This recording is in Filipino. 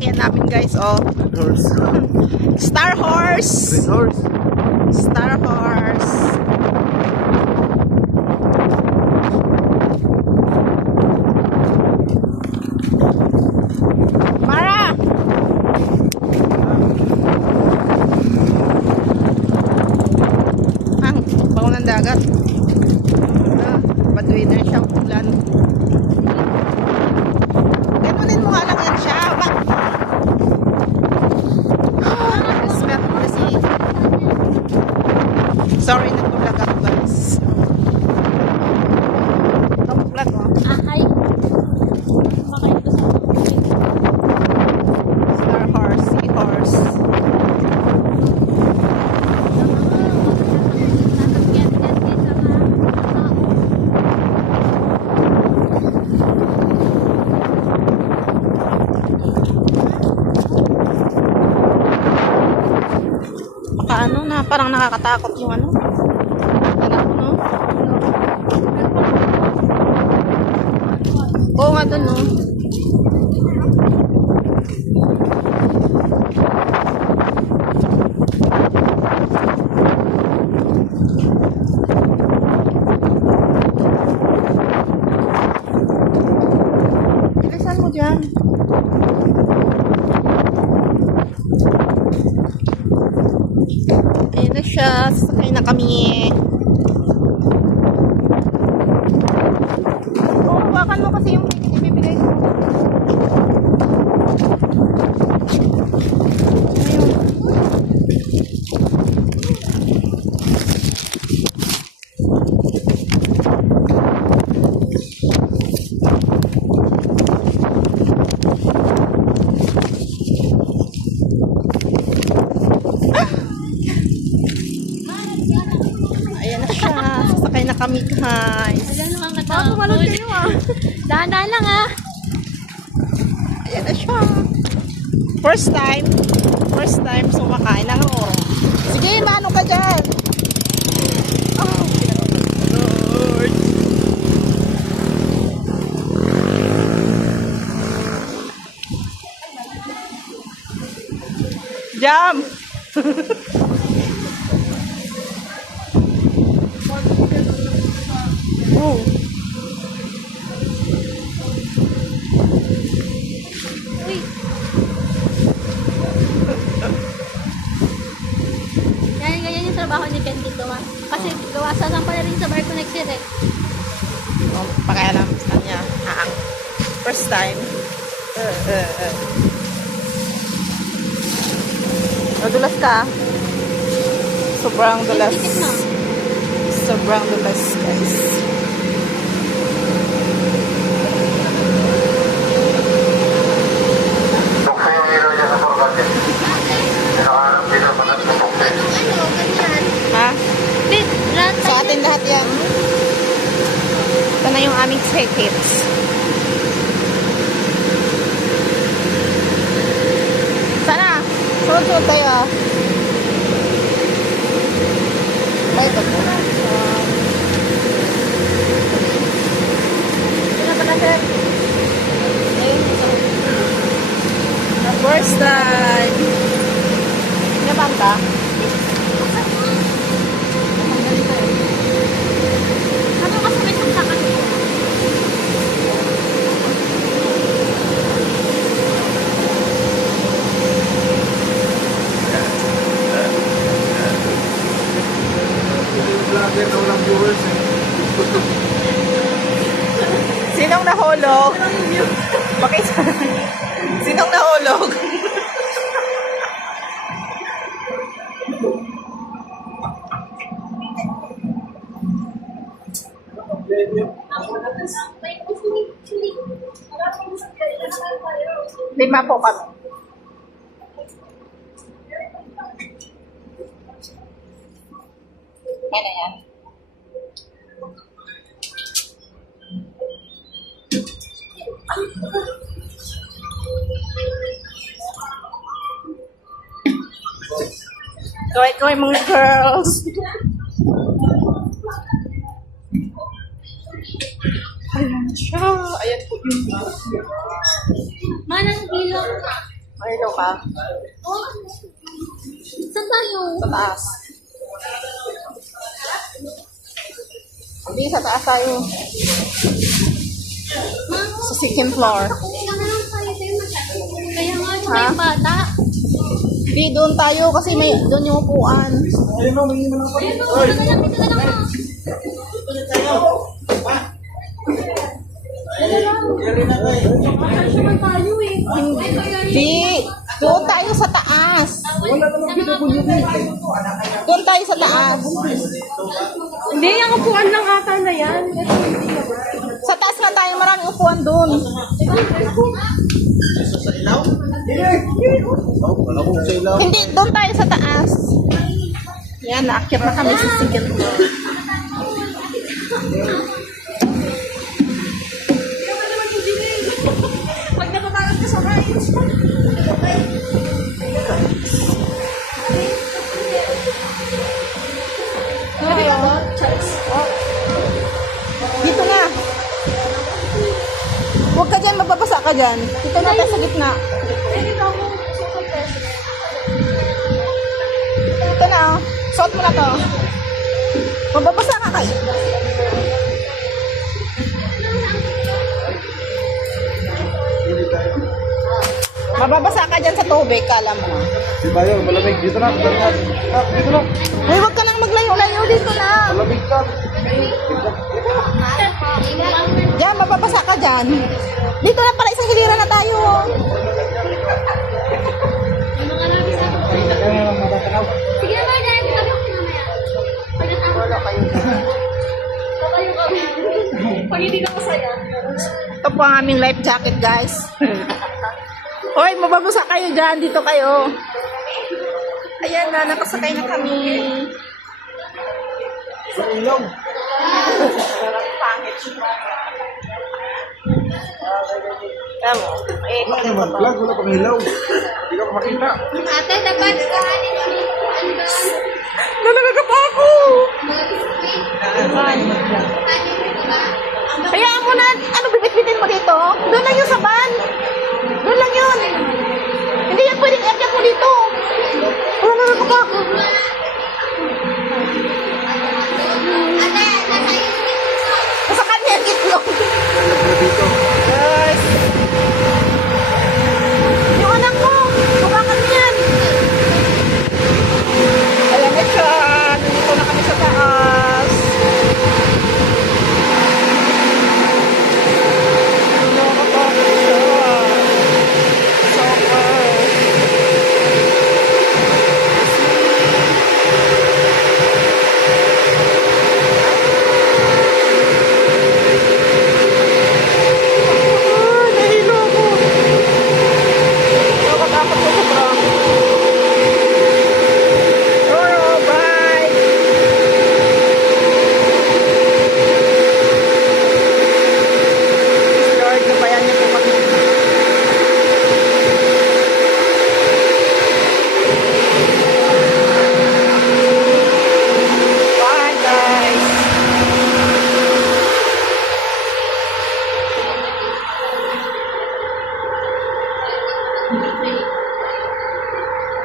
sasakyan namin guys, oh. Horse. Star Horse. Green horse. Star Horse. Mara! Ang bango ng dagat. Badwinner siya ulan. Ganunin mo nga lang yan siya. Respect mo si... Sorry, nagbulag ako guys. Nagbulag mo. Ay. Makain ko sa Star Horse, Seahorse. Ano na, parang nakakatakot yung ano. Anak mo, no? Oo nga dun, no? Bilisan mo dyan. Ayan na siya. Sasakay na kami. Oo, hawakan mo kasi yung ibibigay ko. Ayun. Ayan na siya. Sasakay na kami guys. Baka pumalod kayo ah. Dahan-dahan lang ah. Ayan na siya. First time sumakay ng oro. Sige, mano ka dyan. Oh, Lord. Jump! Oh. Uy. Ganyan yung trabaho ni Ken dito ah. Kasi gawa sa pala rin sa bar ko next year eh. Oh, pakialam sa niya. First time. Nadulas ka? Sobrang dulas. Yung ticket mo. Sobrang dulas, guys. Ha? Sa atin lahat yan. Ito na yung aming tickets. Sana, sunod-sunod tayo ah. Ay, ito po. Ito pala, sir. The first time. Napan ka? Ano kasi may saksakan dito? Vlogger na walang viewers eh. Sinong nahulog? Bakit? Sinong nahulog? Lima po kami. Yan na yan. Kaway-kaway mga girls. Ayan siya. Ayan po yung Manang bilang. Mahilo ka. Saan tayo? Sa taas. Hindi, sa taas tayo. Sa second floor. Kaya nga, tsaka yung bata. Hindi, doon tayo kasi may doon yung upuan. Ayun, dito na lang, dito na lang. Hindi, doon tayo sa taas. Doon tayo sa taas. Hindi, ang upuan lang ata na yan. Sa taas na tayo, maraming upuan doon. Hindi, doon tayo sa taas. Yan, naakyat na kami sa second floor. Pag natatakot ka sa kain. Dito na. Huwag ka dyan, mababasa ka dyan. Dito na tayo sa gitna. Dito na, oh. Suot mo na to. Mababasa ka kayo. Mababasa ka dyan sa tubig, kala mo. Di tayo, malamig. Dito na. Dito na. Ay, huwag ka nang maglayo-layo dito na. Malamig ka. Diyan, mababasa ka dyan. Dito na pala, isang hilira na tayo. Sige na, Mark, dahil kami ako mamaya. Wala kayo. Pag hindi na masaya. Ito po ang aming life jacket, guys. Hoy, mababasa kayo dyan. Dito kayo. Ayan na, nakasakay na kami. Sa ilaw. Pangit. Ayan mo. Eh, Wala naman. Vlog, wala pang ilaw. Hindi ka makita. Ate, dapat kahanin mo dito. Nalalaga pa ako. Hayaan mo na. Ano, bibit-bitin mo dito? Doon lang yung saban. Doon lang yun. Hindi yan pwedeng i-akyat mo dito. Nalalaga pa ako.